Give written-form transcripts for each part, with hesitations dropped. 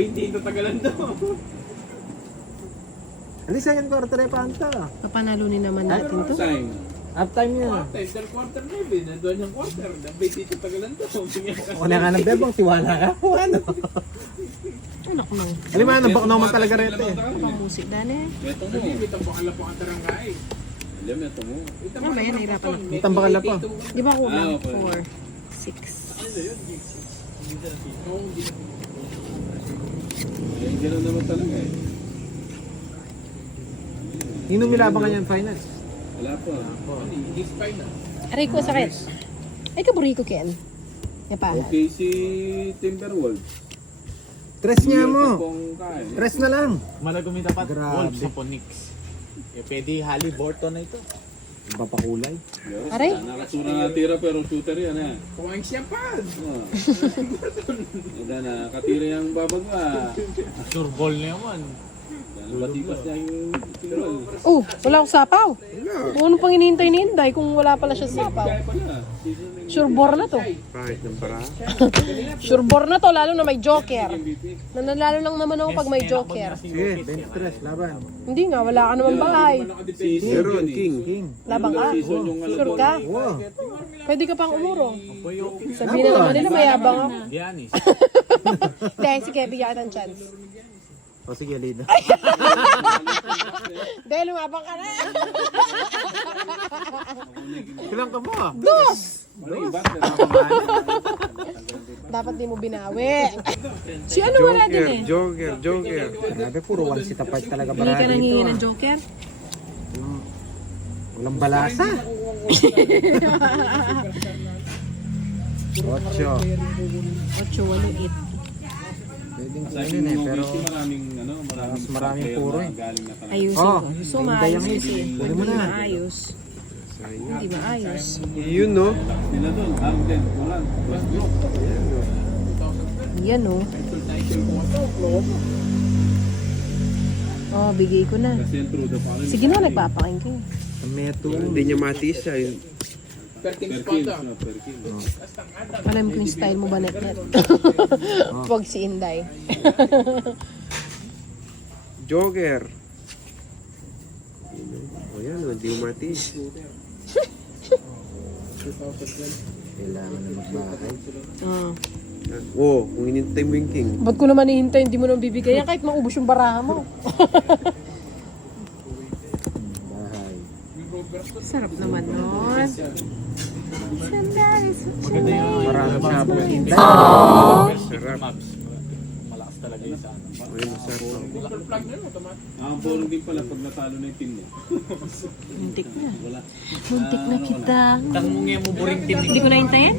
20 tagalan to. Alisa yan quarter e panta. Papanalunin naman natin to. Half time niya. Quarter na yun. Nandoon yung quarter. 20 tagalan to. Wala nga ng bebang, tiwala ka. Ano? Anak mo. Alima, nabak naman talaga rete eh. Pamusik dali. Ito mo. Ito mo kala po ang tarangay. Alam mo, ito mo. Ano ba yan? Nahirapan ako. May tambakal na pa. Di ba kulang? 4, 6. Gano'n naman talaga eh. Sino milabangan yan finals? Wala pa. He's fine na. Aray ko, sakit. Ay, kaburi ko, Ken. Yapa. Okay si Timberwolves. Tres niya mo. Pong kain. Tres na lang. Malagumi dapat Grabe. Wolves sa Phoenix. Eh, pwede Halliburton na ito. Iba pa kulay. Aray. Nakasura na tira pero shooter yan eh. Kumain siya pa. Wala na, katira yung babag ah. Sure ball na yaman. Batipas niya yung Timberwolves. Oh, wala akong sapaw. Kung ano pang hinihintay ni Inday kung wala pala siya sapaw. Kaya pala. Sure bore na to. Kahit ng para. Sure bore na to, lalo na may joker. Nanalo lang naman ako pag may joker. Sige, 23, laban. Hindi nga, wala ka naman bahay. Meron, King. King. Labang ka? Season yung Sure ka? Wow. Pwede ka pang umuro. Sabihin na naman nila, mayabang ako. Giannis. Dahil sige, bigyan ka ng chance. O sige, Lina. Dahil lumabang ka na. Ilang ka mo ah? Dapat di mo binawi. Si ano wala din eh? Joker. Grabe, puro one seat apart talaga Hindi ka barado nangingi ito ng ah. joker? Walang balasa. 8. 8, 8. Pwedeng Sa kunin eh, pero maraming ano, maraming puro eh. galing na talaga. Ayusin Oh, ko. Gusto hindi maayos yung kasi. kunin Hindi mo na. maayos. Hindi maayos. Yun no? Nila doon, Hamden, Kulan, Westbrook. Yan oh. Oh, bigay ko na. Kasi yung through the following. Sige na, nagpapaking ko. Meto. Hindi niya matiis siya. Perkins. Alam ko yung style mo ba, Net? Huwag si Inday. Joker. O yan, hindi mo matiis. Kailangan na magbahay. Oh. Oo, kung hinintay mo yung king. Ba't ko naman hihintay, hindi mo nang bibigay yan kahit maubos yung baraha mo. Bahay. Sarap naman nun. Marami siya po hintay. Sarap. Malakas talaga yung sa ano. Ay, masarap. Ang boring din pala pag natalo na yung team mo. Muntik na. Muntik na kita. Tang mong yung muburing team Hindi ko nahintayin?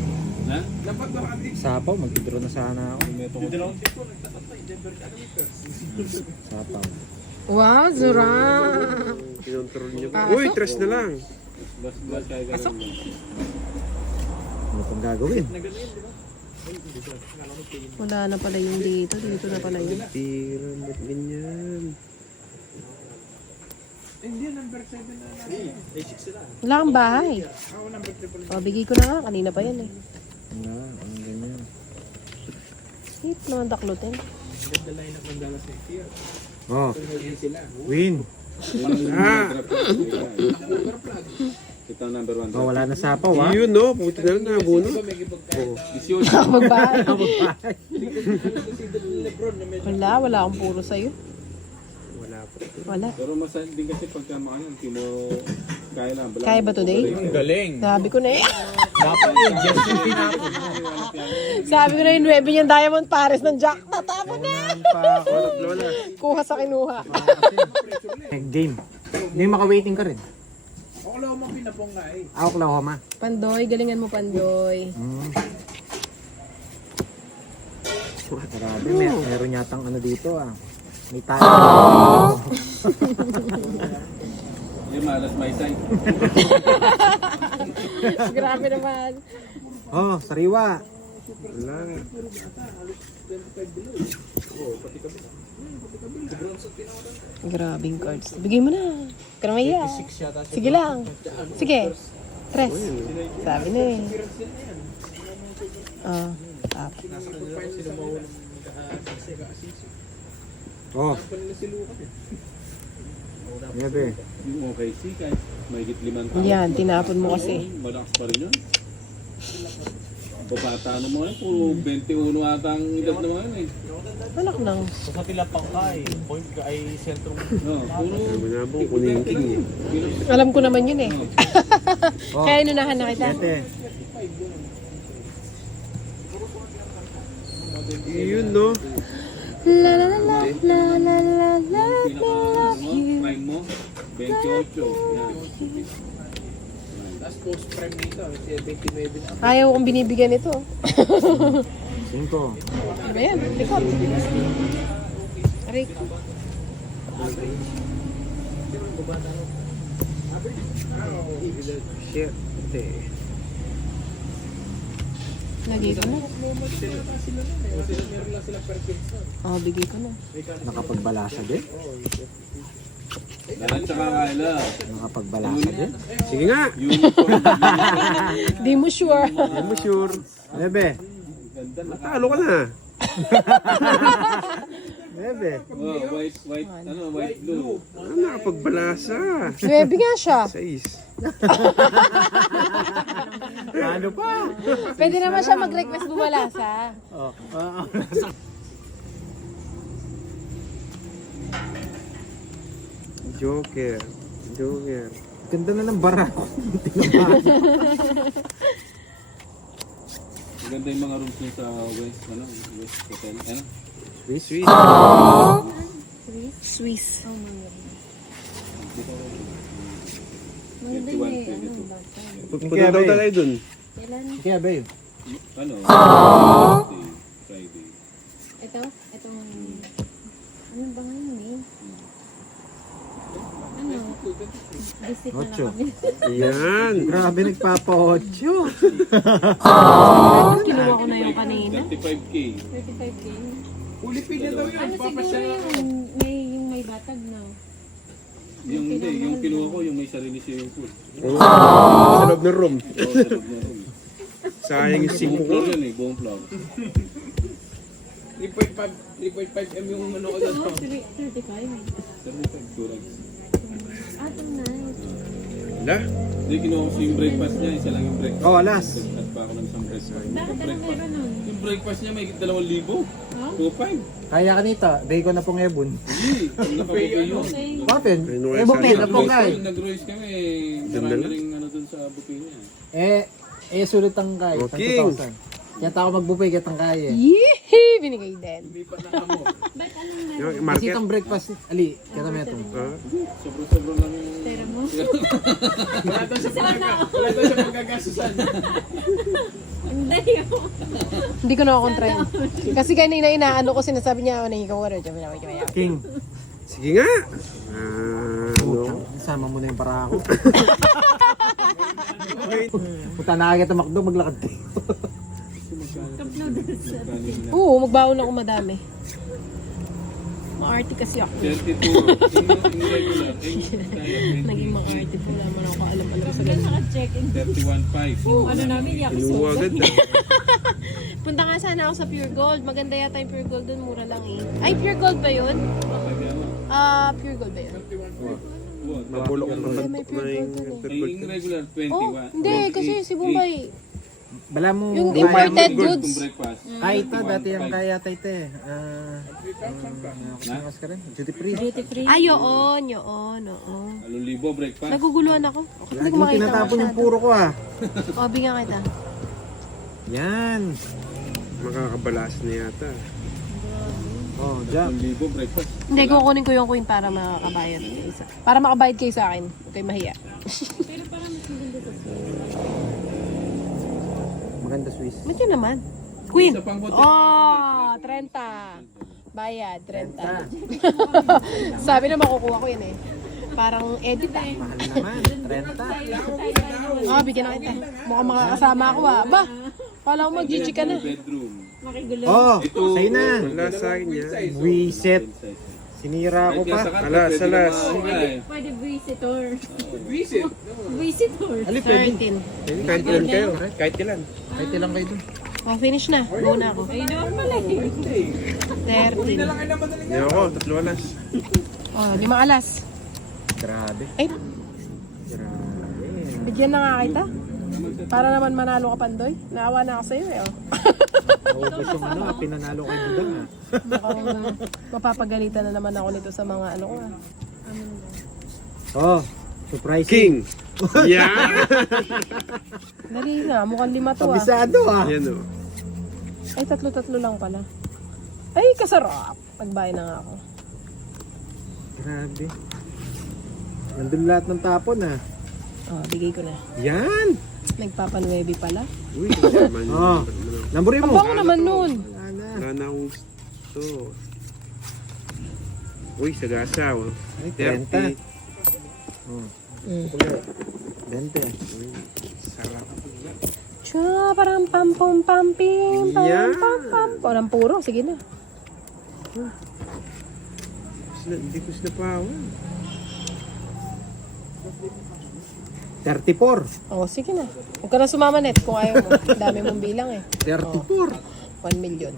Ha? Sapaw, mag-draw na sana ako. Sapaw. Wow, Zura! Kinontrol niya. Uy, tres na lang. Bas kaya ganun. Ano pang gagawin? Wala na pala yung dito. Dito na pala yun. Tira, ba't ganyan? Wala kang bahay. O, bigay ko na nga. Kanina pa yan eh. Nga, ang ganyan. Hit naman daklutin. Oh, win. Ah! Ito ang number 1. Oh, wala na sapaw ha. Yun no, puti na lang nabuno. Magbahay. Wala akong puro sa'yo. Wala pa. Wala. Pero masaya din kasi pagka mga yan, hindi mo kaya lang. Kaya ba today? Galing. Sabi ko na eh. Dapat yun, just yung pinapon. Sabi ko na yung 9 niyang Diamond Pares ng Jack. Tatapon na. Lola. Kuha sa kinuha. Game. Hindi maka-waiting ka rin. Oklahoma pinapong nga eh. Oklahoma. Pandoy, galingan mo Pandoy. Grabe, meron yatang ano dito ah. May tayo. Yung malas may side. Grabe naman. Oh, sariwa. Wala. Grabing cards. Bigay mo na. Karamaya. Sige lang. Sige. Tres. Sabi na eh. Oh, apat. Oh, Ano nila si Lucas eh. Bebe. Yung OKC kahit mahigit 5 taon. Yan, tinapon mo kasi. Malakas pa rin yun. Babata ano mo yan, puro 21 ata ang edad na mga yun eh. Anak nang. Sa tilapang ka ay point ka ay sentro. No, puro Manabong, kunin king eh. Alam ko naman yun eh. Oh, Kaya inunahan na kita. Bebe. Yun, no? La la la la la la la pinaka ano, prime mo, 28. Yan. Tapos post-prime nito, 29 na. Ayaw kong binibigyan ito. 5. Ano yan? Likot. Aray ko. Shit. Eh. Lagay ko na. Oh, bigay ko na. Nakapagbalasa din. Lahat tsaka Kyla. Nakapagbalasa din. Sige nga. Uniform. Di mo sure. Hindi mo sure. Bebe. Natalo ka na. Bebe. Oh, white blue. Ano nakapagbalasa? 9 nga siya. 6. Ano pa? Pwede naman siya mag-request bumalasa. Oh. Joker. Joker. Ganda na ng bara ko. Maganda yung mga rooms dun sa West Hotel. Ano? Sweet. Swiss. 51, 22. Punta daw tayo dun. Kaya babe. Ano? Friday. Itong, ano ba ngayon eh? Ano? Visit na Ocho. lang kami. Ayan. Grabe nagpapa-8. Kinuha ko na yung kanina. 35K. 35K. Ulipin niya daw yun. Ano siguro yung may batag na? Yung kinuha ko, yung may sarili swimming pool. Sa loob ng room. Oo, sa loob na room. Sayang yung Buong sipo ko. floor yun eh, buong floor. 3.5M yung ano ko doon. 35? 35 turag. Ah, ito nice. Wala. Hindi, kinuha ko yung breakfast niya, isa lang yung breakfast. Oh, alas. At pa ako ng isang breakfast. Bakit anong meron nun? Yung breakfast niya may 2,000. 2,500. Kaya kanita, bacon na pong ebon. Hindi, ang nakabukay yun. Bakit? Pinuha Eh, sa bukid na akin. po kay. Nag-royce kami, Ganda marami na. rin ano dun sa bukay niya. Sulit ang kay. Okay. 2,000. Kaya ako magbupay kitang kaya. Yee! Binigay din. Hindi pa na mo. Ba't anong meron? Yung Kasi market. itong breakfast, ali, kita metong. Ah, Sobrang lang yung... Pera mo? Wala daw siya magagasusan. Hindi yun. Hindi ko na-contra yun. Kasi kanina inaano ko, sinasabi niya, ano, ikaw, ano, dyan. King. sige nga. Ano? Sama mo na yung para ako. Punta na agad ang McDo, maglakad kayo. Oo, magbaon ako madami. Maarte kasi ako. 32. Yung regular. Naging maarte po naman ako alam-alam sa Kaya ganun. naka-check-in. 31.5. Yung ano namin, Inuwa yakisoba. agad ah. Punta nga sana ako sa Pure Gold. Maganda yata yung Pure Gold dun, mura lang eh. Ay, Pure Gold ba yun? Pure Gold ba yun? Mabulok ang May bantok pure na gold yung dun Yung regular, 21. Oh, hindi, kasi si Bombay. Bala mo. Yung kaya imported mo- goods. breakfast. Ay, ito, dati yung kaya tayo mas ka rin, duty free. Duty free. Ay, yun. 8,000 breakfast. Naguguluhan ako. Hindi Lagi ko mo makita tinatapon yung masyado. puro ko ah. O, bigyan kita. Yan. makakabalas na yata. Oh, Jack. 8,000 breakfast. Hindi, kukunin ko yung coin para makabayad kayo sa... Para makabayad kayo sa akin. Huwag kayo mahiya. Pero parang mas maganda sa Maganda Swiss. Ba't yun naman? Queen! Isa pang bote. Oh, 30. Bayad, 30. Sabi na makukuha ko yun eh. Parang edit ah. Mahal naman, 30. Oh, bigyan na kita. Mukhang makakasama ako ah. Ba? Kala ko mag-GG ka na. Bedroom. makigulo. Oh, sa'yo na. Wala sa akin yan. Reset. Sinira ko pa. Alas, alas. Pwede visitor. Visit. Visitor. Ali, pwede. 13. Kahit ilan kayo. Kahit ilan. Kahit ilang kayo dun. Oh, finish na. Go na ako. Ay, normal eh. 13. Hindi ako, 3 alas. Oh, 5 alas. Grabe. Ay, Grabe. bigyan na nga kita. Para naman manalo ka, Pandoy. Naawa na ako sa'yo eh. Oh. Naubos yung ano, pinanalo kay Budang ah. Mukhang mapapagalitan na naman ako nito sa mga ano ko ah. Oh, surprise. King! Yeah! Dali na, mukhang 5 to ah. Kabisado ah. Yan o. Ay, 3 lang pala. Ay, kasarap. Nagbayad na nga ako. Grabe. Nandun lahat ng tapon ah. Oh, bigay ko na. Yan! Nagpapanuebi pala. Uy, naman yun. Oh. Lamburin Ang mo. bango naman nun. Wala na. Wala na akong gusto. Uy, sagasa oh. Ay, 30. 30. Oh, Mm. 20. Sarap. Cha, parang pampong pamping, Yeah. pam. Parang puro, sige na. Hindi ko sila pa. 34. Oh, sige na. Huwag ka na sumama net kung ayaw mo. Dami mong bilang eh. 34. 1 million.